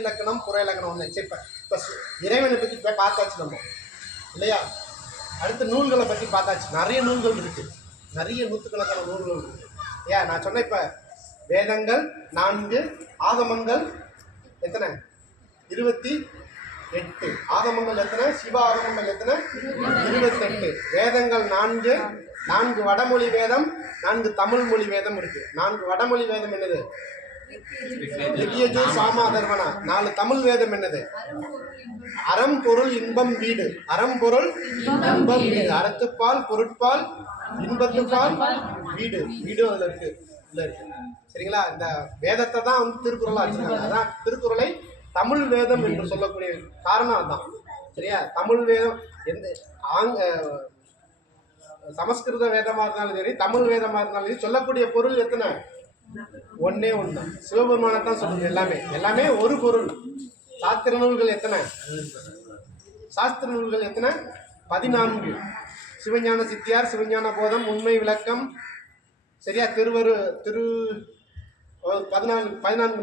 இலக்கணம் புற இலக்கணம் ஒன்று. சரி, இப்போ இறைவனை பற்றி இப்போ பார்த்தாச்சு நம்ம இல்லையா? அடுத்த நூல்களை பற்றி பார்த்தாச்சு. நிறைய நூல்கள் இருக்குது, நிறைய நூற்றுக்கணக்கான நூல்கள் இருக்குது. ஏன் நான் சொன்னேன், இப்போ வேதங்கள் 4, ஆகமங்கள் எத்தனை? 28. ஆகமங்கள் எத்தனை? சிவ ஆகமங்கள் எத்தனை? 28. வேதங்கள் 4 வடமொழி வேதம், 4 தமிழ் மொழி வேதம் இருக்கு. 4 வடமொழி வேதம் என்னது? சாமா அதர்வனா. 4 தமிழ் வேதம் என்னது? அறம் பொருள் இன்பம் வீடு. அறம் பொருள் இன்பம் வீடு. அறத்துப்பால் பொருட்பால் இன்பத்துப்பால் வீடு. வீடு அதுல இருக்கு, இல்ல இருக்கு. சரிங்களா? இந்த வேதத்தை தான் வந்து திருக்குறளா வச்சிருக்காங்க. அதான் திருக்குறளை தமிழ் வேதம் என்று சொல்லக்கூடிய காரணம் அதுதான். சரியா? தமிழ் வேதம் எந்த சமஸ்கிருத வேதமா இருந்தாலும் சரி, தமிழ் வேதமா இருந்தாலும் சரி, சொல்லக்கூடிய பொருள் எத்தனை? ஒன்னே ஒன்று. சிவபெருமானத்தான் சொல்லுது. எல்லாமே ஒரு பொருள். சாஸ்திர நூல்கள் எத்தனை? சாஸ்திர நூல்கள் எத்தனை? 14. சிவஞான சித்தியார், சிவஞான போதம், உண்மை விளக்கம், சரியா? 14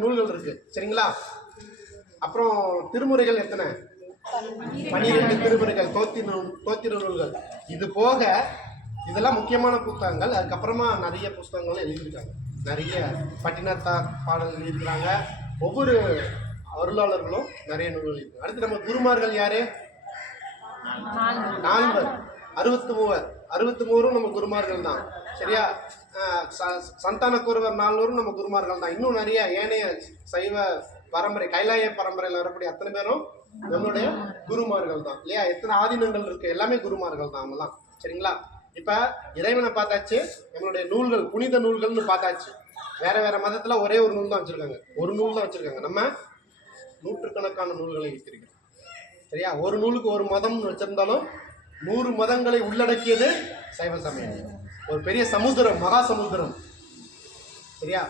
நூல்கள் இருக்கு. சரிங்களா? அப்புறம் திருமுறைகள் எத்தனை? 12 திருமுறைகள், தோத்திர நூல்கள். இது போக இதெல்லாம் முக்கியமான புத்தகங்கள். அதுக்கப்புறமா நிறைய புத்தகங்கள் எழுதியிருக்காங்க. நிறைய பட்டினத்தார் பாடல் எழுதியிருக்கிறாங்க. ஒவ்வொரு அருளாளர்களும் நிறைய நூல்கள் எழுதியிருக்காங்க. அடுத்து நம்ம குருமார்கள் யாரு? 4 63 நம்ம குருமார்கள் தான். சரியா? சந்தானக்குருவர் 400 நம்ம குருமார்கள் தான். இன்னும் நிறைய ஏனைய சைவ பரம்பரை, கைலாய பரம்பரையில் வரக்கூடிய அத்தனை பேரும் நம்மளுடைய குருமார்கள் தான். இல்லையா? எத்தனை ஆதீனங்கள் இருக்கு, எல்லாமே குருமார்கள் தான் அவங்கலாம். சரிங்களா? இப்ப இறைவனை பார்த்தாச்சு, நம்மளுடைய நூல்கள், புனித நூல்கள்னு பார்த்தாச்சு. வேற வேற மதத்துல ஒரே ஒரு நூல் தான் வச்சிருக்காங்க, ஒரு நூல் தான் வச்சிருக்காங்க. நம்ம நூற்றுக்கணக்கான நூல்களை வைத்திருக்கிறோம். சரியா? ஒரு நூலுக்கு ஒரு மதம் வச்சிருந்தாலும் 100 மதங்களை உள்ளடக்கியது சைவ சமயம். ஒரு பெரிய சமுத்திரம், மகா சமுத்திரம். சரியா?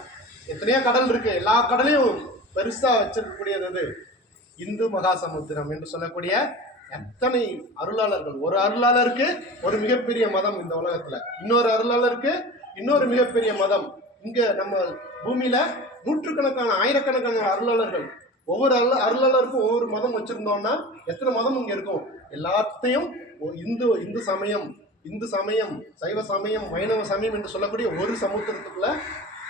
எத்தனையோ கடல் இருக்கு, எல்லா கடலையும் பெருசா வச்சிருக்கக்கூடியது அது இந்து மகா சமுத்திரம் என்று சொல்லக்கூடிய எத்தனை அருளாளர்கள். ஒரு அருளாளருக்கு ஒரு மிகப்பெரிய மதம் இந்த உலகத்துல, இன்னொரு அருளாளருக்கு இன்னொரு மிகப்பெரிய மதம். இங்க நம்ம பூமியில நூற்றுக்கணக்கான, ஆயிரக்கணக்கான அருளாளர்கள். ஒவ்வொரு அருளாளருக்கும் ஒவ்வொரு மதம் வச்சிருந்தோம்னா எத்தனை மதம் இங்க இருக்கும்? எல்லாத்தையும் இந்து சமயம், சைவ சமயம், வைணவ சமயம் என்று சொல்லக்கூடிய ஒரு சமுத்திரத்துக்குள்ள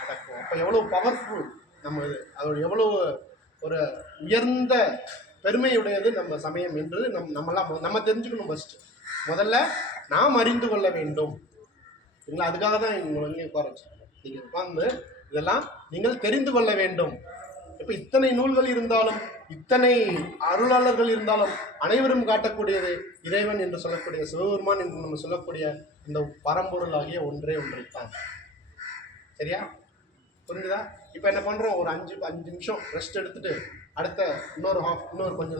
அடக்கும். அப்ப எவ்வளவு பவர்ஃபுல் நம்ம இது, அதோட எவ்வளவு ஒரு உயர்ந்த பெருமையுடையது நம்ம சமயம் என்று நம்ம தெரிஞ்சுக்கணும். ஃபர்ஸ்ட் முதல்ல நாம் அறிந்து கொள்ள வேண்டும். சரிங்களா? அதுக்காக தான் இங்கே உட்கார. நீங்கள் உட்கார்ந்து இதெல்லாம் நீங்கள் தெரிந்து கொள்ள வேண்டும். இப்போ இத்தனை நூல்கள் இருந்தாலும், இத்தனை அருளாளர்கள் இருந்தாலும், அனைவரும் காட்டக்கூடியது இறைவன் என்று சொல்லக்கூடிய சிவபெருமான் என்று நம்ம சொல்லக்கூடிய இந்த பரம்பொருள் ஆகிய ஒன்றைத்தான். சரியா? புரிஞ்சுதா? இப்போ என்ன பண்ணுறோம்? ஒரு 5 நிமிஷம் ரெஸ்ட் எடுத்துட்டு அடுத்த இன்னொரு கொஞ்சம்